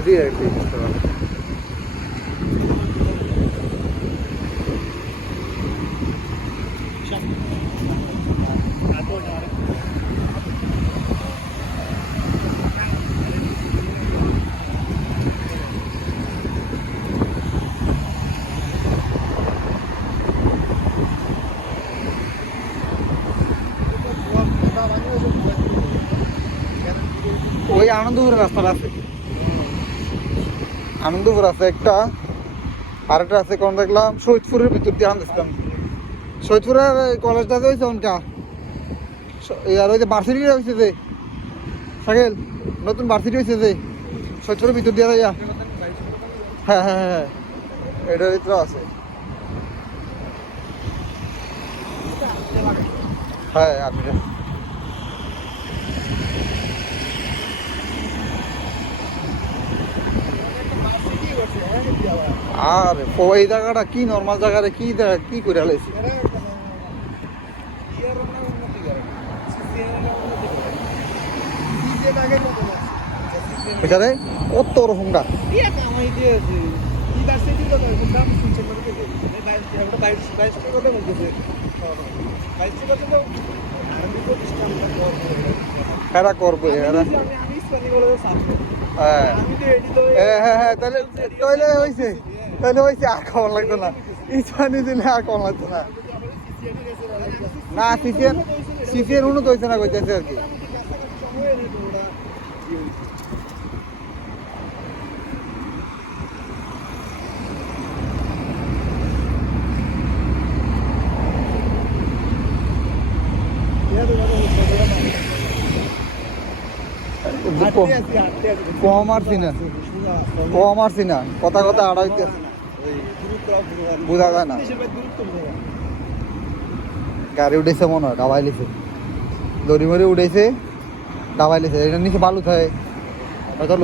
এদি একই ওই আনন্দপুরের রাস্তাটা আছে, আনন্দপুর আছে একটা, আরেকটা আছে কোন দেখলাম সৈয়দপুরের ভিতর দিয়ে আনতেছিলাম। সৈয়দপুরের কলেজটা হয়েছে ওনকা আর ওই যে ভার্সিটি হয়েছে যে সাকেল নতুন ভার্সিটি হয়েছে যে সৈয়দপুরের ভিতর দিয়ে যাইয়া। হ্যাঁ হ্যাঁ হ্যাঁ এটার ভিতরে আছে। হ্যাঁ আপনি আর এই জায়গাটা কি নর্মাল জায়গাটা কি কি করে হালাইছে এখানে কত রকমটা এরা করবো এরা। হ্যাঁ হ্যাঁ হ্যাঁ তাহলে তাহলে হয়েছে, তাহলে হয়েছে আর খাওয়ার লাগতো না, ইস্পানি দিলে আর খাওয়ার লাগতো না। না সিসিএন সিসিএন উন্নত হয়েছে না কইতেছে আর কি। কম আরছি না, কম আরছি না, কথা কথা আড়াইতে বোঝা যায় না। গাড়ি উঠেছে মনে হয়, ডাবাই লিছে, দড়ি মরে উঠেছে ডাবাই লিছে, এটার নিচে বালু থাকে হয়তো।